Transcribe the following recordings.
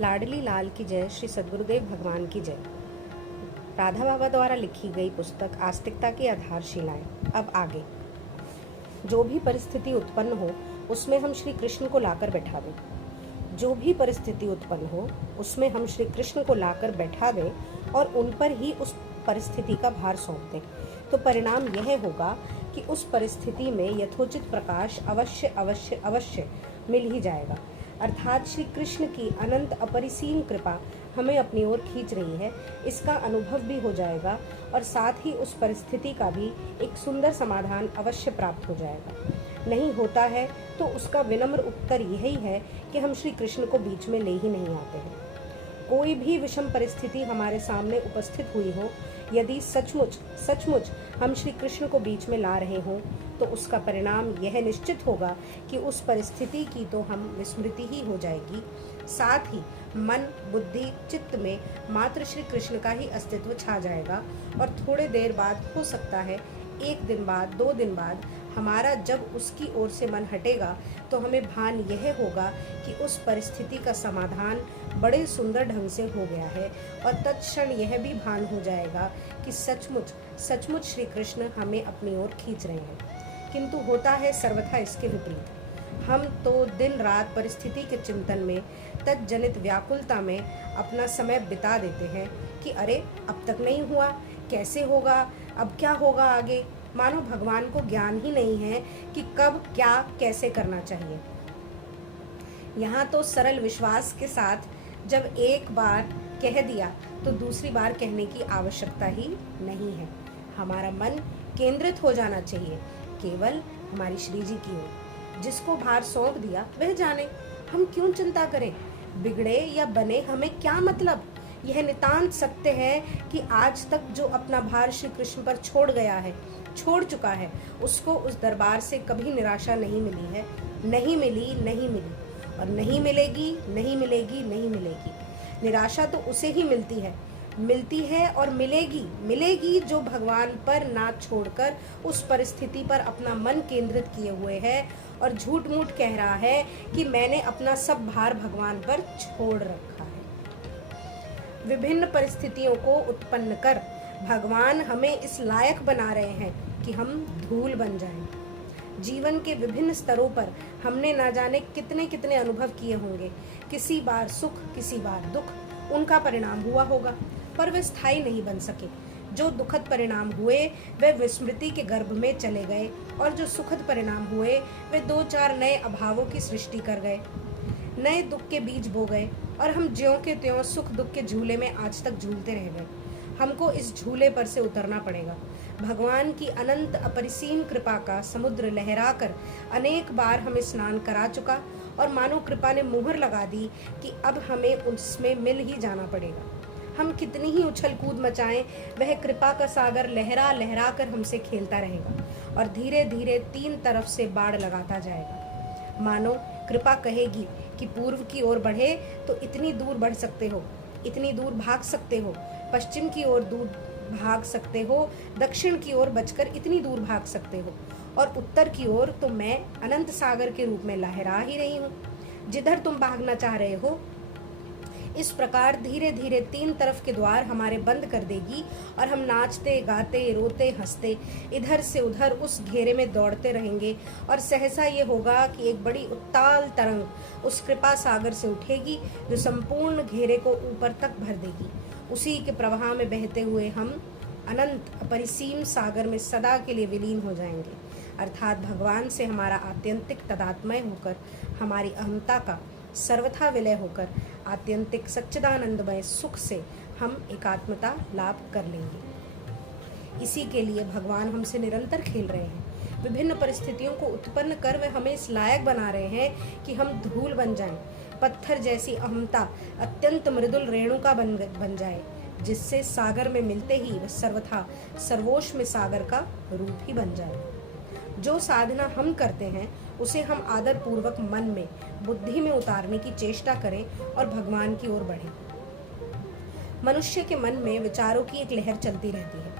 लाडली लाल की जय, श्री सद्गुरुदेव भगवान की जय। राधा बाबा द्वारा लिखी गई पुस्तक आस्तिकता की आधारशिलाएं। अब आगे जो भी परिस्थिति उत्पन्न हो उसमें हम श्री कृष्ण को लाकर बैठा दें। जो भी परिस्थिति उत्पन्न हो उसमें हम श्री कृष्ण को लाकर बैठा दें और उन पर ही उस परिस्थिति का भार सौंप दें, तो परिणाम यह होगा कि उस परिस्थिति में यथोचित प्रकाश अवश्य अवश्य अवश्य मिल ही जाएगा। अर्थात श्री कृष्ण की अनंत अपरिसीम कृपा हमें अपनी ओर खींच रही है, इसका अनुभव भी हो जाएगा और साथ ही उस परिस्थिति का भी एक सुंदर समाधान अवश्य प्राप्त हो जाएगा। नहीं होता है तो उसका विनम्र उत्तर यही है कि हम श्री कृष्ण को बीच में ले ही नहीं आते हैं। कोई भी विषम परिस्थिति हमारे सामने उपस्थित हुई हो, यदि सचमुच सचमुच हम श्री कृष्ण को बीच में ला रहे हों, तो उसका परिणाम यह निश्चित होगा कि उस परिस्थिति की तो हम विस्मृति ही हो जाएगी, साथ ही मन बुद्धि चित्त में मात्र श्री कृष्ण का ही अस्तित्व छा जाएगा और थोड़े देर बाद हो सकता है 1 दिन बाद 2 दिन बाद हमारा जब उसकी ओर से मन हटेगा तो हमें भान यह होगा कि उस परिस्थिति का समाधान बड़े सुंदर ढंग से हो गया है और तत्क्षण यह भी भान हो जाएगा कि सचमुच सचमुच श्री कृष्ण हमें अपनी ओर खींच रहे हैं। किंतु होता है सर्वथा इसके विपरीत। हम तो दिन रात परिस्थिति के चिंतन में तत्जनित व्याकुलता में अपना समय बिता देते हैं कि अरे अब तक नहीं हुआ, कैसे होगा, अब क्या होगा आगे। मानो भगवान को ज्ञान ही नहीं है कि कब क्या कैसे करना चाहिए। यहाँ तो सरल विश्वास के साथ जब एक बार कह दिया तो दूसरी बार कहने की आवश्यकता ही नहीं है। हमारा मन केंद्रित हो जाना चाहिए केवल हमारी श्री जी की ओर। जिसको भार सौंप दिया वह जाने, हम क्यों चिंता करें। बिगड़े या बने हमें क्या मतलब। यह नितांत सत्य है कि आज तक जो अपना भार श्री कृष्ण पर छोड़ चुका है, उसको उस दरबार से कभी निराशा नहीं मिली है, नहीं मिली और नहीं मिलेगी। निराशा तो उसे ही मिलती है और मिलेगी जो भगवान पर ना छोड़कर उस परिस्थिति पर अपना मन केंद्रित किए हुए है और झूठ मूठ कह रहा है कि मैंने अपना सब भार भगवान पर छोड़ रखा है। विभिन्न परिस्थितियों को उत्पन्न कर भगवान हमें इस लायक बना रहे हैं कि हम धूल बन जाएं। जीवन के विभिन्न स्तरों पर हमने ना जाने कितने अनुभव किए होंगे। किसी बार सुख, किसी बार दुख उनका परिणाम हुआ होगा, पर वे स्थायी नहीं बन सके। जो दुखद परिणाम हुए वे विस्मृति के गर्भ में चले गए और जो सुखद परिणाम हुए वे 2-4 नए अभावों की सृष्टि कर गए, नए दुख के बीज बो गए और हम ज्यों के त्यों सुख दुख के झूले में आज तक झूलते रह गए। हमको इस झूले पर से उतरना पड़ेगा। भगवान की अनंत अपरिसीम कृपा का समुद्र लहराकर अनेक बार हमें स्नान करा चुका और मानो कृपा ने मुहर लगा दी कि अब हमें उसमें मिल ही जाना पड़ेगा। हम कितनी ही उछल कूद मचाएं, वह कृपा का सागर लहरा लहरा कर हमसे खेलता रहेगा और धीरे धीरे 3 तरफ से बाढ़ लगाता जाएगा। मानो कृपा कहेगी कि पूर्व की ओर बढ़े तो इतनी दूर बढ़ सकते हो, इतनी दूर भाग सकते हो, पश्चिम की ओर दूर भाग सकते हो, दक्षिण की ओर बचकर इतनी दूर भाग सकते हो और उत्तर की ओर तो मैं अनंत सागर के रूप में लहरा ही रही हूँ, जिधर तुम भागना चाह रहे हो। इस प्रकार धीरे धीरे 3 तरफ के द्वार हमारे बंद कर देगी और हम नाचते गाते रोते हंसते इधर से उधर उस घेरे में दौड़ते रहेंगे और सहसा ये होगा कि एक बड़ी उत्ताल तरंग उस कृपा सागर से उठेगी जो संपूर्ण घेरे को ऊपर तक भर देगी। उसी के प्रवाह में बहते हुए हम अनंत अपरिसीम सागर में सदा के लिए विलीन हो जाएंगे। अर्थात भगवान से हमारा आत्यंतिक तादात्म्य होकर, हमारी अहंता का सर्वथा विलय होकर आत्यंतिक सच्चिदानंदमय सुख से हम एकात्मता लाभ कर लेंगे। इसी के लिए भगवान हमसे निरंतर खेल रहे हैं। विभिन्न परिस्थितियों को उत्पन्न कर वे हमें इस लायक बना रहे हैं कि हम धूल बन जाएं। पत्थर जैसी अहंता अत्यंत मृदुल रेणुका बन जाए, जिससे सागर में मिलते ही वह सर्वथा सर्वोष में सागर का रूप ही बन जाए। जो साधना हम करते हैं उसे हम आदर पूर्वक मन में बुद्धि में उतारने की चेष्टा करें और भगवान की ओर बढ़ें। मनुष्य के मन में विचारों की एक लहर चलती रहती है,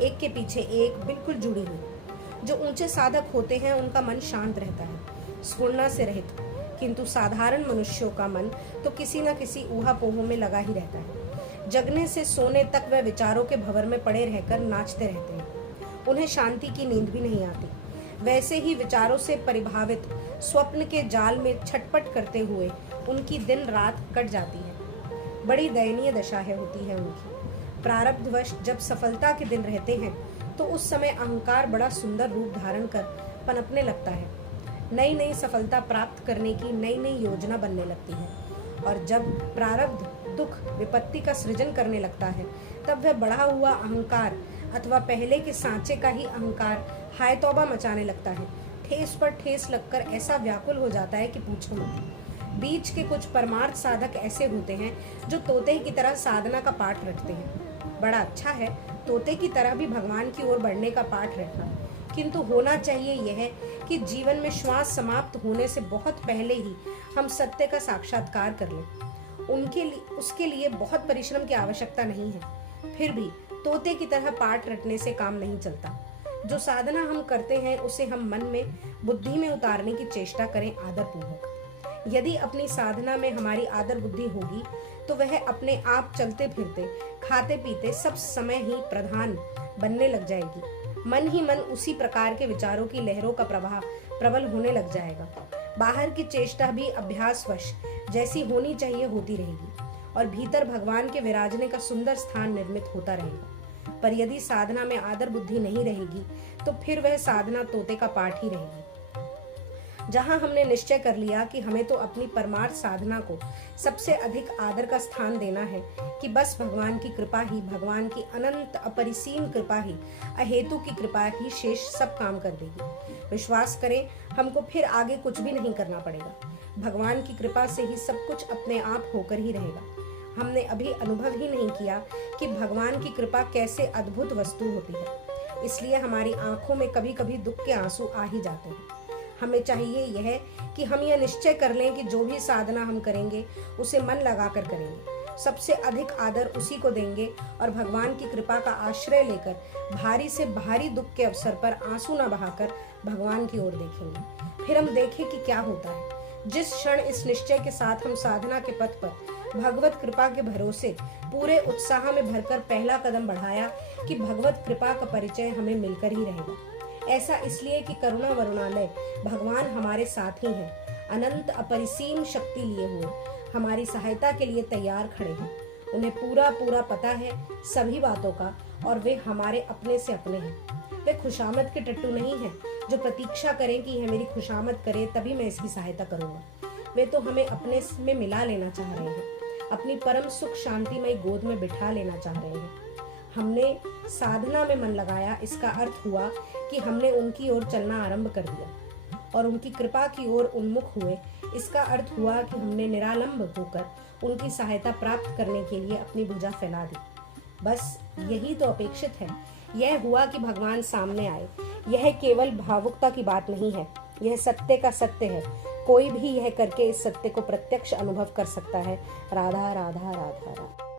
एक के पीछे एक बिल्कुल जुड़ी हुई। जो ऊंचे साधक होते हैं उनका मन शांत रहता है, स्फुरना से रहित। किंतु साधारण मनुष्यों का मन तो किसी न किसी ऊहापोह में लगा ही रहता है। जगने से सोने तक वह विचारों के भंवर में पड़े रहकर नाचते रहते हैं। उन्हें शांति की नींद भी नहीं आती। वैसे ही विचारों से परिभावित स्वप्न के जाल में छटपट करते हुए उनकी दिन रात कट जाती है। बड़ी दयनीय दशा होती है उनकी। प्रारब्धवश जब सफलता के दिन रहते हैं तो उस समय अहंकार बड़ा सुंदर रूप धारण कर पनपने लगता है। नई नई सफलता प्राप्त करने की नई नई योजना बनने लगती है, और जब प्रारब्ध दुख विपत्ति का सृजन करने लगता है तब वह बढ़ा हुआ अहंकार अथवा पहले के सांचे का ही अहंकार हाय तौबा मचाने लगता है। ठेस पर ठेस लगकर ऐसा व्याकुल हो जाता है कि पूछो मत। बीच के कुछ परमार्थ साधक ऐसे होते हैं जो तोते की तरह साधना का पाठ रटते हैं। बड़ा अच्छा है तोते की तरह भी भगवान की ओर बढ़ने का पाठ रटना, किंतु होना चाहिए यह कि जीवन में श्वास समाप्त होने से बहुत पहले ही हम सत्य का साक्षात्कार कर लें। उसके लिए बहुत परिश्रम की आवश्यकता नहीं है। फिर भी तोते की तरह पाठ रटने से काम नहीं चलता। जो साधना हम करते हैं उसे हम मन में बुद्धि में उतारने की चेष्टा करें आदरपूर्वक। यदि अपनी साधना में हमारी आदर बुद्धि होगी तो वह अपने आप चलते फिरते खाते पीते सब समय ही प्रधान बनने लग जाएगी। मन ही मन उसी प्रकार के विचारों की लहरों का प्रवाह प्रबल होने लग जाएगा। बाहर की चेष्टा भी अभ्यासवश जैसी होनी चाहिए होती रहेगी और भीतर भगवान के विराजने का सुंदर स्थान निर्मित होता रहेगा। पर यदि साधना में आदर बुद्धि नहीं रहेगी तो फिर वह साधना तोते का पाठ ही रहेगी। जहां हमने निश्चय कर लिया कि हमें तो अपनी परमार्थ साधना को सबसे अधिक आदर का स्थान देना है, कि बस भगवान की कृपा ही, भगवान की अनंत अपरिसीम कृपा ही, अहेतु की कृपा ही शेष सब काम कर देगी। विश्वास करें, हमको फिर आगे कुछ भी नहीं करना पड़ेगा। भगवान की कृपा से ही सब कुछ अपने आप होकर ही रहेगा। हमने अभी अनुभव ही नहीं किया कि भगवान की कृपा कैसे अद्भुत वस्तु होती है, इसलिए हमारी आंखों में कभी कभी दुख के आंसू आ ही जाते हैं। हमें चाहिए यह कि हम यह निश्चय कर लें कि जो भी साधना हम करेंगे उसे मन लगाकर करेंगे, सबसे अधिक आदर उसी को देंगे और भगवान की कृपा का आश्रय लेकर भारी से भारी दुख के अवसर पर आंसू न बहाकर भगवान की ओर देखेंगे। फिर हम देखें कि क्या होता है। जिस क्षण इस निश्चय के साथ हम साधना के पथ पर भगवत कृपा के भरोसे पूरे उत्साह में भरकर पहला कदम बढ़ाया कि भगवत कृपा का परिचय हमें मिलकर ही रहेगा। ऐसा इसलिए कि करुणा वरुणालय भगवान हमारे साथ ही हैं, अनंत अपरिसीम शक्ति लिए हुए हमारी सहायता के लिए तैयार खड़े हैं। उन्हें पूरा पूरा पता है सभी बातों का और वे हमारे अपने से अपने हैं। वे खुशामद के टट्टू नहीं हैं जो प्रतीक्षा करें कि यह मेरी खुशामद करे तभी मैं इसकी सहायता करूंगा। वे तो हमें अपने में मिला लेना चाह रहे हैं, अपनी परम सुख शांतिमय गोद में बिठा लेना चाह रहे हैं। हमने साधना में मन लगाया, इसका अर्थ हुआ कि हमने उनकी ओर चलना आरंभ कर दिया और उनकी कृपा की ओर उन्मुख हुए। इसका अर्थ हुआ कि हमने निरालंब होकर उनकी सहायता प्राप्त करने के लिए अपनी भुजा फैला दी। बस यही तो अपेक्षित है। यह हुआ कि भगवान सामने आए। यह केवल भावुकता की बात नहीं है, यह सत्य का सत्य है। कोई भी यह करके इस सत्य को प्रत्यक्ष अनुभव कर सकता है। राधा राधा राधा राधा।